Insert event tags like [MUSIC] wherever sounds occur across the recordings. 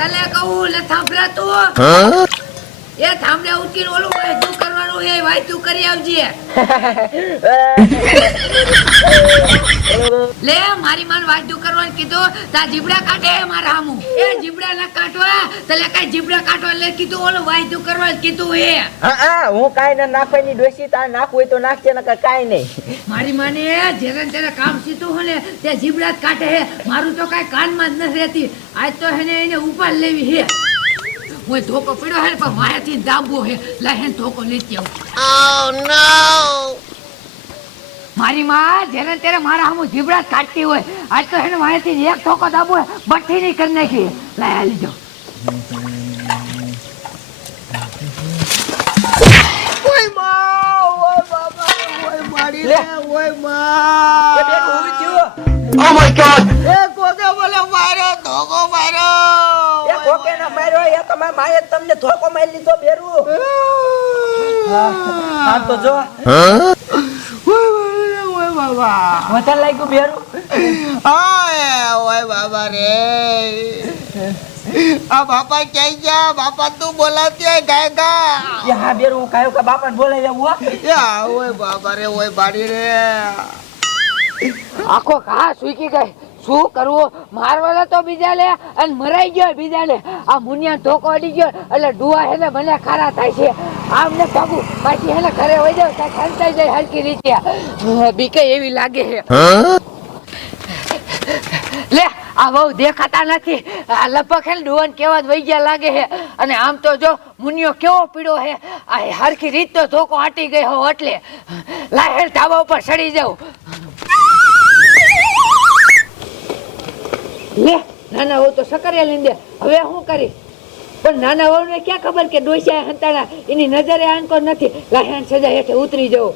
તને કહું લે થાંભલા તું. એ થાંભલા ઉઠીને ઓલું કરવાનું કરી આવજે. લે મારી માન વાયદું કરવાનું કીધું તા જીબડા કાઢે મારા હામુ. એ જીબડા ના કાઢવા તલે કઈ જીબડા કાઢવા લે કીધું ઓલો વાયદું કરવા કીધું એ હા હા હું કાઈ ના નાખવાની ડોસી તાર નાખવું હોય તો નાખજે ને કાઈ નહીં. મારી માને જેને તેને કામ સીધું હોય ને તે જીબડા જ કાઢે હે. મારું તો કાંઈ કાનમાં જ નથી રહેતી. આજ તો હેને એને ઉપાડ લેવી હે. હું ધોકો પીડ્યો હે પણ માયાથી દાબો હે લા હેન ધોકો લેતી આવું મારી માં જેને તેને મારા હામું જીબડા કાઢતી હોય આજ તો હેને માયાથી એક ધોકો દાબો હે બઠ્ઠી ની કરી નાખી લઈ ઓય મારી રે ઓયમાં એ ઓ કોકે બોલે મારો ધોકો માર્યો કોકે ના માર્યો એ તમારા માએ તમને ધોકો મારી લીધો બેરું. હા તો જો. ઓય બાબા વધારે લાગ્યું બેરું? આય ઓય બાબા રે. આ બાપા ક્યાં ગયા? બાપા તું બોલાતી ગાય ગા હા બેરું હું કાયો કે બાપાને બોલાવી આવું હો. ઓય બાબા રે ઓય બાડી રે. આખો ઘા સુકી ગઈ. શું કરવું? મારવાલા તો બીજા લે અને મરાઈ ગયો બીજા લે. આ મુનિયા ધોકો અડી ગયો એટલે ડુઆ હેને મને ખારા થાય છે. આમને ભાગું. પાછી હેને ઘરે વઈ જાવ ત્યાં ખંતાઈ જાય હરકી રીતે. બીકે એવી લાગે છે. લે, આ બહુ દેખાતા નથી. આ લપક હે ડુવન કેવા વઈ ગયા લાગે છે. અને આમ તો જો મુનિયો કેવો પીડો છે. આ હરખી રીત તો ધોકો આટી ગયો હો એટલે. લાહેર ધાબા ઉપર ચડી જાઉં. લે, નાના તો સકરિયા લઈને હવે શું કરી? પણ નાના વહુને ક્યાં ખબર કે ડોસિયા હંતાણા? એની નજરે આંકો નથી. લાહેણ સજા હેઠે ઉતરી જવો.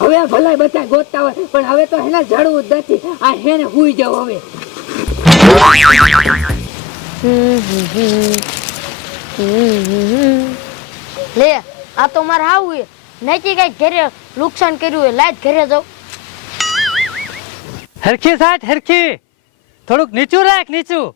હવે ભલે બધા ગોતતા હોય, પણ હવે તો એને જડવું જ નથી. આ હેને હુઈ જાવ હવે. લે, આ તો મારે આવું નક્કી કઈ ઘરે નુકસાન કર્યું હોય, લાજ ઘરે જાઉં. હરખી સાઠ હરખી. થોડુંક નીચું રાખ, નીચું.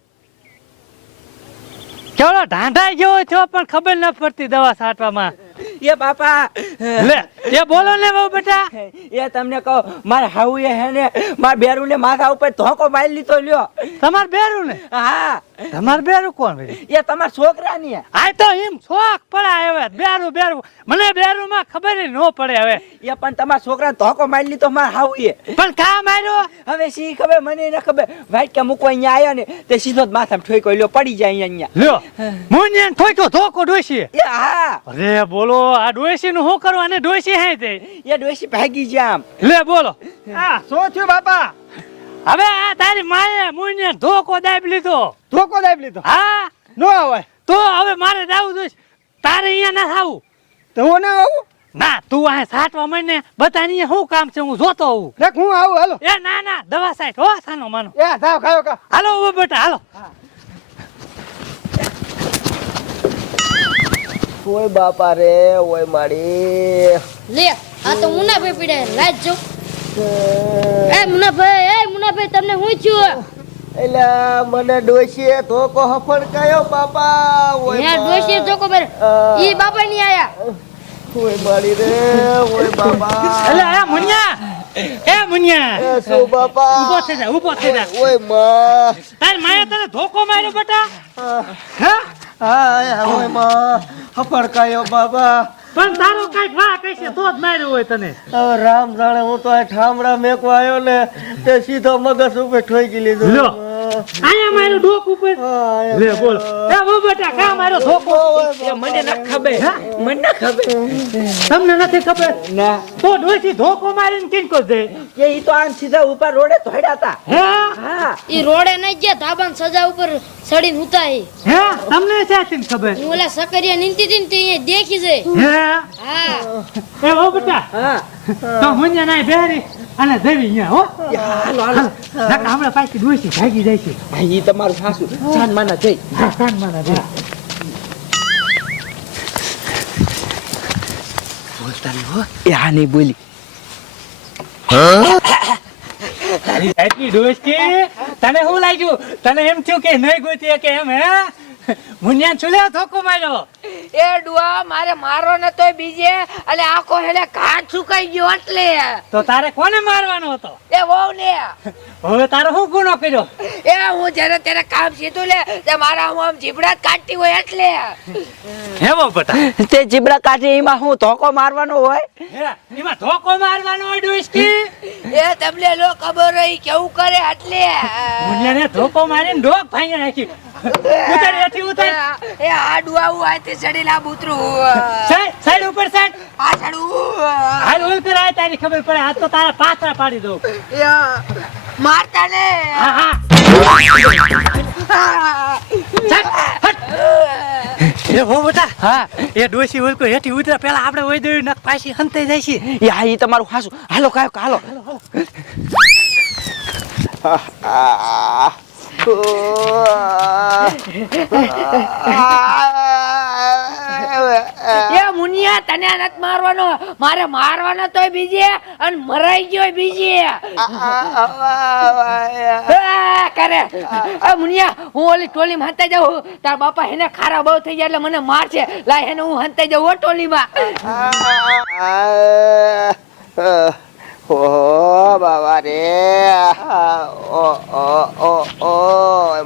કેવડો ઢાંઢાઈ ગયો થયો પણ ખબર ન પડતી દવા છાંટવામાં. એ બાપા. લે એ બોલો ને બહુ બેટા. એ તમને કહો માર હાઉ એ હે ને માર બેરુ ને માથા ઉપર ધોકો મારી લીધો લ્યો. તમાર બેરુ ને હા. તમાર બેરુ કોણ? એ તમાર છોકરા ની આ તો એમ છોક પડા હવે બેરુ બેરુ. મને બેરુ માં ખબર ન પડે હવે. એ પણ તમારા છોકરા ધોકો મારી લીધો મારા હાઉ એ પણ કા માર્યો? હવે સી ખબર મને ન ખબર. વાટકા મૂકવા અહીંયા આયો ને તે સીધો જ માથામાં ઠોક્યો લ્યો પડી જાય અહીંયા લ્યો. મુનિયન તો ધોકો ડોસી એ હા. અરે બોલો. આ ડોસી નું શું કરવું? અને ડોશી હે તે? એ ડોસી ભાગી જામ આમ. લે બોલો. આ શું થયું બાપા? હવે આ તારી માએ મુઈને ધોકો દાબ લીધો. ધોકો દાબ લીધો? હા. નો આવે તો હવે મારે જાવું જોઈશ. તારે અહીંયા ના થાવું. તો હું ના આવું? ના તું આ સાતવા મહિને બતાની શું કામ છે? હું જોતો હોઉં. દેખ હું આવું હાલો. એ ના ના દવા સાહેબ હો સાનો માનો. એ થાવ ખાયો કા હાલો ઊભો બેટા હાલો. ઓય બાપા રે ઓય માડી. લે આ તો મુનાભાઈ પીડે લાજ જો. એ મુનાભાઈ એ મુનાભાઈ તમને હું છું એટલે મને ડોશીએ ધોકો હફણ કયો બાપા. ઓય યાર ડોશી ધોકો બર ઈ બાપા ની આયા. ઓય માડી રે ઓય બાપા. એટલે આ મુનિયા. એ મુનિયા. એ બાપા? ઊભો થઈ જા ઊભો થઈ જા. ઓયમાં. તાર માયા તને ધોકો માર્યો બેટા? હે? હા ઓયમાં બાબા. પણ તારો કઈ તો જ માર્યો હોય તને. હવે રામ જાણે હું તો આ ઠામડા મેકવા આવ્યો ને તે સીધો મગજ ઉપર ઠોકી લીધો. લ્યો. અહીંયા માર્યો ડોક ઉપર. લે બોલ. એ બહુ બેટા કા માર્યો ધોકો? એ મને ન ખબર. મને ન ખબર. તમને નથી ખબર? ના. તો ડોસી ધોકો મારીને કિનકો દે કે ઈ તો આમ સીધા ઉપર રોડે ધોડ્યા હતા હે? હા. ઈ રોડે નહીં ગયા ધાબાન સજા ઉપર સડીને હે? તમને ક્યાંથી ખબર? હું ઓલા સકરિયા નીંતી હતી ને તે અહીંયા દેખી છે. હે? હા. એ ઓ બેટા. હા. તો મુંજા નાય બેરી અને દેવી અહીંયા હો? હાલો હાલો. નકા હમણાં પાછી ડોસી ભાગી જાય છે. હા, ઈ તમારું સાસુ. જાન માના જઈ. હા માના જઈ. બોલતા નહીં હો. એ હા નહીં બોલી. એટલી દોસ્તી તને શું લાગ્યું? તને એમ થયું કે નહીં ગોતી કે એમ હે? [LAUGHS] મુનિયા ચુલે ધોકો માર્યો. એ ડુઆ મારે મારો ને તોય બીજે એટલે આખો હેલે ઘાટ સુકાઈ ગયો એટલે. તો તારે કોને મારવાનો હતો? એ વહુ ને [LAUGHS] હવે તારો શું ગુનો કર્યો? એ હું જ્યારે ત્યારે કામ સીધું લે તે મારા હું આમ જીબડા કાટી કાઢતી હોય એટલે. હેવો બતા તે જીબડા કાઢી એમાં હું ધોકો મારવાનો હોય? એમાં ધોકો મારવાનો હોય ડુસ્કી એ તમને લો ખબર હોય કેવું કરે એટલે. મુનિયાને ધોકો મારીને ડોક ભાંગી નાખી ઉતાર એથી ઉતર. એ આ આવું આય આથી ચડી લાવ ઉતરું સાઈડ સાઈડ ઉપર સાઈડ. આ ચડું હાલ ઓલ પર આય તારી ખબર પડે. હાથ તો તારા પાથરા પાડી દઉં. એ, મારતા ને હા હા. એ હો બેટા હા. એ ડોસી હેઠી ઉતરા. પેલા આપણે ઓઈ દઈ નક પાછી હંતે જાય છે. એ હા એ તમારું હાસું. હાલો કાયો હાલો. એ મુનિયા તને નત મારવાનો. મારે મારવાનો તોય બીજે અને મરાઈ ગયો બીજે. કરે. એ મુનિયા હું ઓલી ટોલી માં હંતાઈ જાઉં. તાર બાપા એને ખારા બહુ થઈ ગયા એટલે મને મારશે લાય એને હું હંતાઈ જાઉં હો ટોલીમાં. ઓ બાબા રે. ઓ ઓ ઓ ઓ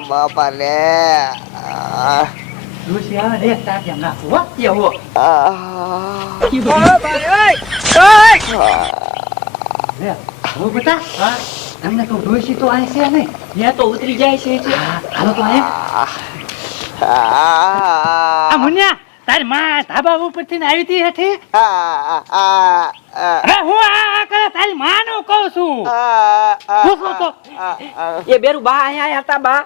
બાપા રે ને હો બેટા હા તમને કહું તો આય છે નહીં ત્યાં તો ઉતરી જાય છે હાલો તો આય. આ મુન્યા તારી માં ધાબા ઉપરથી ને આવી હતી હેઠી? અરે હું આ આ કરે તારી માં કહું છું. શું તો. એ બેરું બા અહીંયા આયા હતા બા.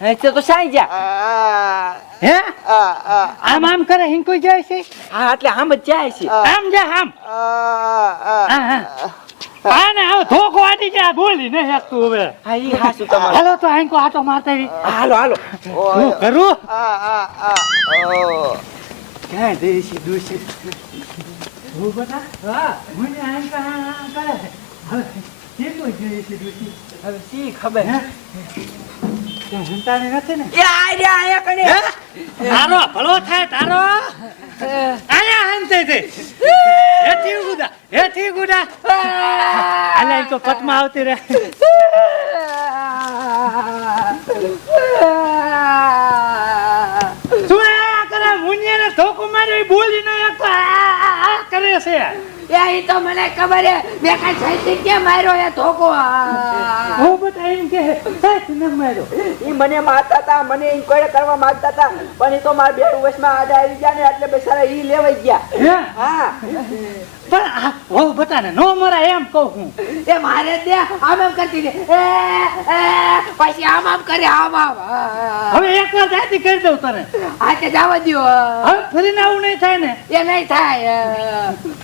હે તે તો સાઈ ગયા હે? આમ આમ કરે હિંકુ જાય છે? હા એટલે આમ જ જાય છે. આમ જા આમ. આને આવ ધોકો આડી જાય બોલી ને એક તું હવે. હા ઈ હાસું તમારું. હાલો તો આંકો આટો મારતા હાલો હાલો. હું કરું? ક્યાં દેશી દોશી હું બતા હા મને આમ કરે હવે કેટલું દેશી દોશી હવે શી ખબર? હે? હંતાને નથી ને? એ આઈડિયા આયા કણે તારો ભલો થાય તારો. આયા હંતે છે. હેઠી ગુડા હેઠી ગુડા અલે તો પટમાં આવતી રહે. [LAUGHS] [LAUGHS] ઈ બોલી ન એક આ કરે છે. એ ઈ તો મને ખબર હે મે કાંઈ સાઈથી કે માર્યો એ ધોકો? હો બધા એમ કે સાહેબ ન માર્યો. ઈ મને મારતા તા મને ઇન્ક્વાયરી કરવા માંગતા તા પણ ઈ તો મારા બે વર્ષમાં આડા આવી ગયા ને એટલે બેસારા ઈ લેવાઈ ગયા. હા? પણ હો બતાને નો મરા એમ કહું હું. એ મારે દે આમ એમ કરતી દે પછી આમ આમ કરે આમ આમ. હવે એક વાર જાતી કરી દઉં તને. આ કે જવા દ્યો. હવે ફરીને આવું નહીં થાય ને? એ નહીં થાય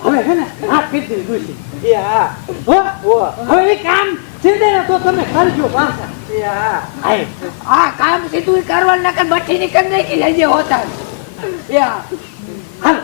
હવે હે ને આ પીધી ડૂસી એ હા. હો? હવે એ કામ સીધે ને તો તમે કરજો પાછા. એ હા. આ કામ સીધું કરવાનું નકર બઠ્ઠી ની નહીં નાખી જજે હોતા. યા હાલો